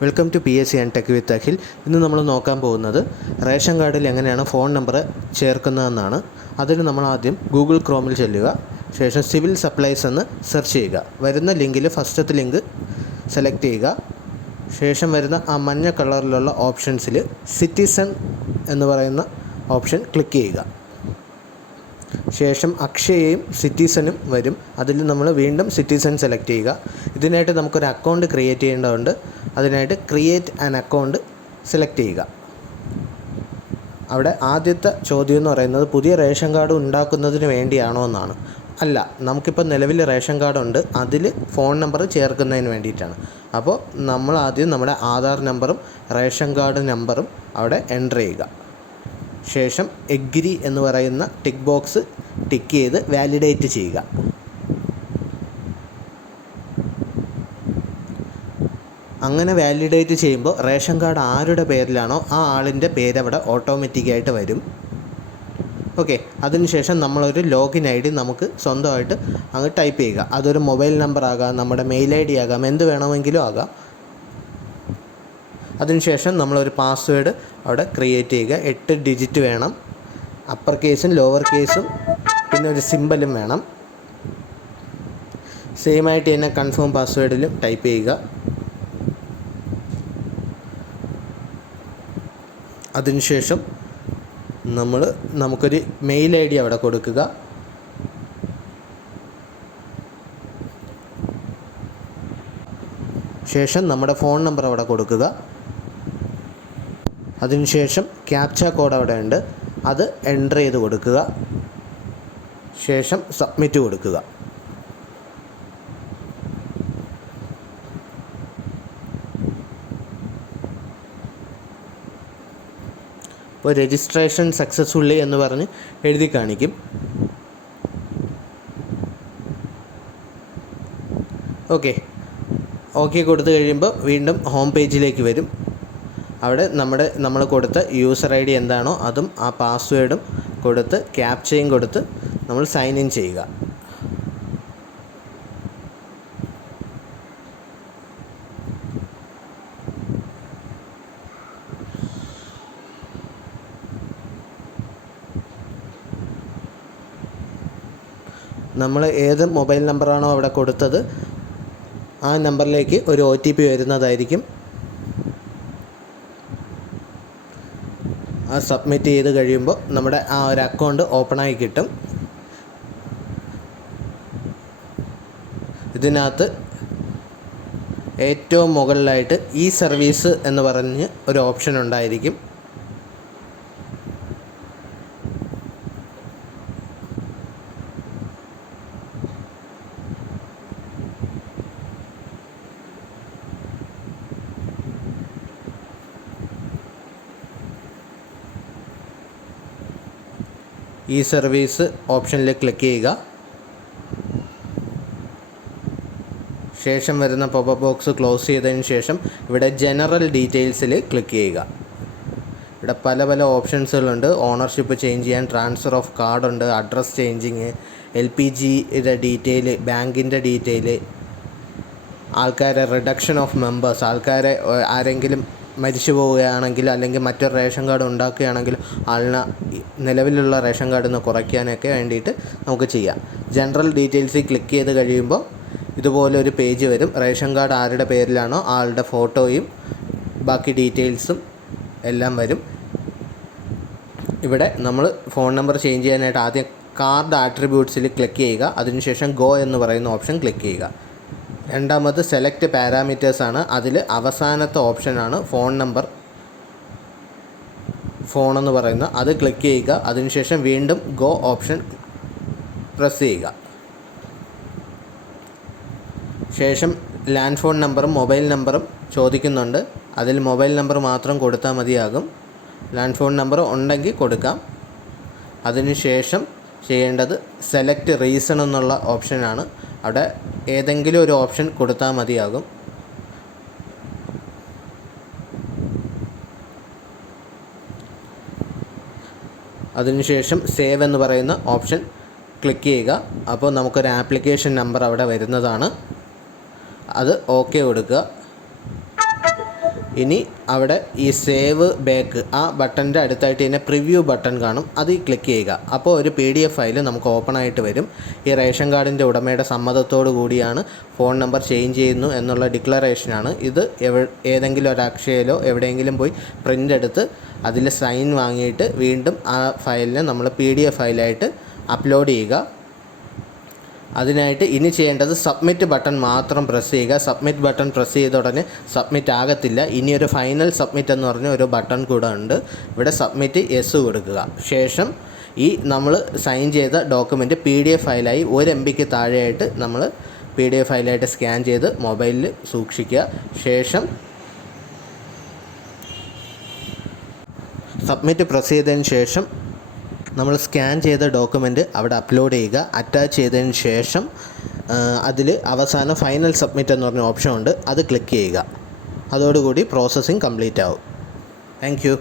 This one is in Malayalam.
Welcome to P S C and tech with Akhil ഇന്ന് നമ്മൾ നോക്കാൻ പോകുന്നത് റേഷൻ കാർഡിൽ എങ്ങനെയാണ് ഫോൺ നമ്പർ ചേർക്കുന്നതെന്നാണ്. അതിന് നമ്മൾ ആദ്യം ഗൂഗിൾ ക്രോമിൽ ചെല്ലുക. ശേഷം സിവിൽ സപ്ലൈസ് എന്ന് സെർച്ച് ചെയ്യുക. വരുന്ന ലിങ്കിൽ ഫസ്റ്റത്തെ ലിങ്ക് സെലക്ട് ചെയ്യുക. ശേഷം വരുന്ന ആ മഞ്ഞ കളറിലുള്ള ഓപ്ഷൻസിൽ സിറ്റിസൺ എന്ന് പറയുന്ന ഓപ്ഷൻ ക്ലിക്ക് ചെയ്യുക. ശേഷം അക്ഷയയും സിറ്റിസനും വരും. അതിൽ നമ്മൾ വീണ്ടും സിറ്റിസൺ സെലക്ട് ചെയ്യുക. ഇതിനായിട്ട് നമുക്കൊരു അക്കൗണ്ട് ക്രിയേറ്റ് ചെയ്യേണ്ടതുണ്ട്. അതിനായിട്ട് ക്രിയേറ്റ് ആൻ അക്കൗണ്ട് സെലക്ട് ചെയ്യുക. അവിടെ ആദ്യത്തെ ചോദ്യം എന്ന് പറയുന്നത് പുതിയ റേഷൻ കാർഡ് ഉണ്ടാക്കുന്നതിന് വേണ്ടിയാണോ എന്നാണ്. അല്ല നമുക്കിപ്പോൾ നിലവിൽ റേഷൻ കാർഡ് ഉണ്ട്. അതിൽ ഫോൺ നമ്പർ ചേർക്കുന്നതിന് വേണ്ടിയിട്ടാണ്. അപ്പോൾ നമ്മൾ ആദ്യം നമ്മുടെ ആധാർ നമ്പറും റേഷൻ കാർഡ് നമ്പറും അവിടെ എന്റർ ചെയ്യുക. ശേഷം എഗ്രി എന്ന് പറയുന്ന ടിക്ക് ബോക്സ് ടിക്ക് ചെയ്ത് വാലിഡേറ്റ് ചെയ്യുക. അങ്ങനെ വാലിഡേറ്റ് ചെയ്യുമ്പോൾ റേഷൻ കാർഡ് ആരുടെ പേരിലാണോ ആ ആളിന്റെ പേര് അവിടെ ഓട്ടോമാറ്റിക്കായിട്ട് വരും. ഓക്കെ അതിനുശേഷം നമ്മളൊരു ലോഗിൻ ഐ ഡി നമുക്ക് സ്വന്തമായിട്ട് അങ്ങ് ടൈപ്പ് ചെയ്യുക. അതൊരു മൊബൈൽ നമ്പർ ആകാം നമ്മുടെ മെയിൽ ഐ ഡി ആകാം എന്ത് വേണമെങ്കിലും ആകാം. അതിനുശേഷം നമ്മളൊരു പാസ്വേഡ് അവിടെ ക്രിയേറ്റ് ചെയ്യുക. എട്ട് ഡിജിറ്റ് വേണം. അപ്പർ കേസും ലോവർ കേസും പിന്നെ ഒരു സിമ്പലും വേണം. സെയിം ആയിട്ട് തന്നെ കൺഫേം പാസ്വേഡിലും ടൈപ്പ് ചെയ്യുക. അതിനുശേഷം നമ്മൾ നമുക്കൊരു മെയിൽ ഐ ഡി അവിടെ കൊടുക്കുക. ശേഷം നമ്മുടെ ഫോൺ നമ്പർ അവിടെ കൊടുക്കുക. അതിനുശേഷം ക്യാപ്ച കോഡ് അവിടെ ഉണ്ട് അത് എന്റർ ചെയ്ത് കൊടുക്കുക. ശേഷം സബ്മിറ്റ് കൊടുക്കുക. ഇപ്പോൾ രജിസ്ട്രേഷൻ സക്സസ്ഫുള്ളി എന്ന് പറഞ്ഞ് എഴുതി കാണിക്കും. ഓക്കെ. ഓക്കെ കൊടുത്തു കഴിയുമ്പോൾ വീണ്ടും ഹോം പേജിലേക്ക് വരും. അവിടെ നമ്മുടെ നമ്മൾ കൊടുത്ത യൂസർ ഐ ഡി എന്താണോ അതും ആ പാസ്വേഡും കൊടുത്ത് ക്യാപ്ചയും കൊടുത്ത് നമ്മൾ സൈൻ ഇൻ ചെയ്യുക. നമ്മൾ ഏത് മൊബൈൽ നമ്പറാണോ അവിടെ കൊടുത്തത് ആ നമ്പറിലേക്ക് ഒരു ഒ ടി പി വരുന്നതായിരിക്കും. സബ്മിറ്റ് ചെയ്ത് കഴിയുമ്പോൾ നമ്മുടെ ആ ഒരു അക്കൗണ്ട് ഓപ്പണായി കിട്ടും. ഇതിനകത്ത് ഏറ്റവും മുകളിലായിട്ട് ഈ സർവീസ് എന്ന് പറഞ്ഞ് ഒരു ഓപ്ഷൻ ഉണ്ടായിരിക്കും. ഈ സർവീസ് ഓപ്ഷനിൽ ക്ലിക്ക് ചെയ്യുക. ശേഷം വരുന്ന പോപ്പ് ബോക്സ് ക്ലോസ് ചെയ്തതിന് ശേഷം ഇവിടെ ജനറൽ ഡീറ്റെയിൽസിൽ ക്ലിക്ക് ചെയ്യുക. ഇവിടെ പല പല ഓപ്ഷൻസുകളുണ്ട് ഓണർഷിപ്പ് ചേഞ്ച് ചെയ്യാൻ ട്രാൻസ്ഫർ ഓഫ് കാർഡുണ്ട് അഡ്രസ് ചേഞ്ചിങ് എൽ പി ജിയുടെ ഡീറ്റെയിൽ ബാങ്കിന്റെ ഡീറ്റെയിൽ ആൾക്കാരെ റിഡക്ഷൻ ഓഫ് മെമ്പേഴ്സ് ആൾക്കാരെ ആരെങ്കിലും മരിച്ചു പോവുകയാണെങ്കിൽ അല്ലെങ്കിൽ മറ്റൊരു റേഷൻ കാർഡ് ഉണ്ടാക്കുകയാണെങ്കിൽ ആളിന് നിലവിലുള്ള റേഷൻ കാർഡിൽ നിന്ന് കുറയ്ക്കാനൊക്കെ വേണ്ടിയിട്ട് നമുക്ക് ചെയ്യാം. ജനറൽ ഡീറ്റെയിൽസിൽ ക്ലിക്ക് ചെയ്ത് കഴിയുമ്പോൾ ഇതുപോലെ ഒരു പേജ് വരും. റേഷൻ കാർഡ് ആരുടെ പേരിലാണോ ആളുടെ ഫോട്ടോയും ബാക്കി ഡീറ്റെയിൽസും എല്ലാം വരും. ഇവിടെ നമ്മൾ ഫോൺ നമ്പർ ചേഞ്ച് ചെയ്യാനായിട്ട് ആദ്യം കാർഡ് ആട്രിബ്യൂട്ട്സിൽ ക്ലിക്ക് ചെയ്യുക. അതിനുശേഷം ഗോ എന്ന് പറയുന്ന ഓപ്ഷൻ ക്ലിക്ക് ചെയ്യുക. രണ്ടാമത് സെലക്ട് പാരാമീറ്റേഴ്സ് ആണ്. അതിൽ അവസാനത്തെ ഓപ്ഷനാണ് ഫോൺ നമ്പർ ഫോൺ എന്ന് പറയുന്ന അത് ക്ലിക്ക് ചെയ്യുക. അതിനുശേഷം വീണ്ടും ഗോ ഓപ്ഷൻ പ്രസ് ചെയ്യുക. ശേഷം ലാൻഡ് ഫോൺ നമ്പറും മൊബൈൽ നമ്പറും ചോദിക്കുന്നുണ്ട്. അതിൽ മൊബൈൽ നമ്പർ മാത്രം കൊടുത്താൽ മതിയാകും. ലാൻഡ് ഫോൺ നമ്പർ ഉണ്ടെങ്കിൽ കൊടുക്കാം. അതിനുശേഷം ചെയ്യേണ്ടത് സെലക്ട് റീസൺ എന്നുള്ള ഓപ്ഷനാണ് അവിടെ ഏതെങ്കിലും ഒരു ഓപ്ഷൻ കൊടുത്താൽ മതിയാകും. അതിനുശേഷം സേവ് എന്ന് പറയുന്ന ഓപ്ഷൻ ക്ലിക്ക് ചെയ്യുക. അപ്പോൾ നമുക്കൊരു ആപ്ലിക്കേഷൻ നമ്പർ അവിടെ വരുന്നതാണ്. അത് ഓക്കെ കൊടുക്കുക. ഇനി അവിടെ ഈ സേവ് ബാക്ക് ആ ബട്ടന്റെ അടുത്തായിട്ട് തന്നെ പ്രിവ്യൂ ബട്ടൺ കാണും. അത് ക്ലിക്ക് ചെയ്യുക. അപ്പോൾ ഒരു പി ഡി എഫ് ഫയൽ നമുക്ക് ഓപ്പൺ ആയിട്ട് വരും. ഈ റേഷൻ കാർഡിന്റെ ഉടമയുടെ സമ്മതത്തോടു കൂടിയാണ് ഫോൺ നമ്പർ ചേഞ്ച് ചെയ്യുന്നു എന്നുള്ള ഡിക്ലറേഷനാണ് ഇത് എവ ഏതെങ്കിലും ഒരു അക്ഷയയിലോ എവിടെയെങ്കിലും പോയി പ്രിന്റ് എടുത്ത് അതിൽ സൈൻ വാങ്ങിയിട്ട് വീണ്ടും ആ ഫയലിനെ നമ്മൾ പി ഡി എഫ് ഫയലായിട്ട് അപ്ലോഡ് ചെയ്യുക. അതിനായിട്ട് ഇനി ചെയ്യേണ്ടത് സബ്മിറ്റ് ബട്ടൺ മാത്രം പ്രസ് ചെയ്യുക. സബ്മിറ്റ് ബട്ടൺ പ്രസ് ചെയ്ത ഉടനെ സബ്മിറ്റ് ആകത്തില്ല. ഇനി ഒരു ഫൈനൽ സബ്മിറ്റ് എന്ന് പറഞ്ഞ ഒരു ബട്ടൺ കൂടെ ഉണ്ട്. ഇവിടെ സബ്മിറ്റ് എസ് കൊടുക്കുക. ശേഷം ഈ നമ്മൾ സൈൻ ചെയ്ത ഡോക്യുമെന്റ് പി ഡി എഫ് ഫയലായി ഒരു എം ബിക്ക് താഴെയായിട്ട് നമ്മൾ പി ഡി എഫ് ഫയലായിട്ട് സ്കാൻ ചെയ്ത് മൊബൈലിൽ സൂക്ഷിക്കുക. ശേഷം സബ്മിറ്റ് പ്രസ് ചെയ്തതിന് ശേഷം നമ്മൾ സ്കാൻ ചെയ്ത ഡോക്യുമെന്റ് അവിടെ അപ്ലോഡ് ചെയ്യുക. അറ്റാച്ച് ചെയ്തതിന് ശേഷം അതിൽ അവസാനം ഫൈനൽ സബ്മിറ്റ് എന്ന് പറഞ്ഞ ഓപ്ഷൻ ഉണ്ട്. അത് ക്ലിക്ക് ചെയ്യുക. അതോടുകൂടി പ്രോസസ്സിങ് കംപ്ലീറ്റ് ആവും. താങ്ക്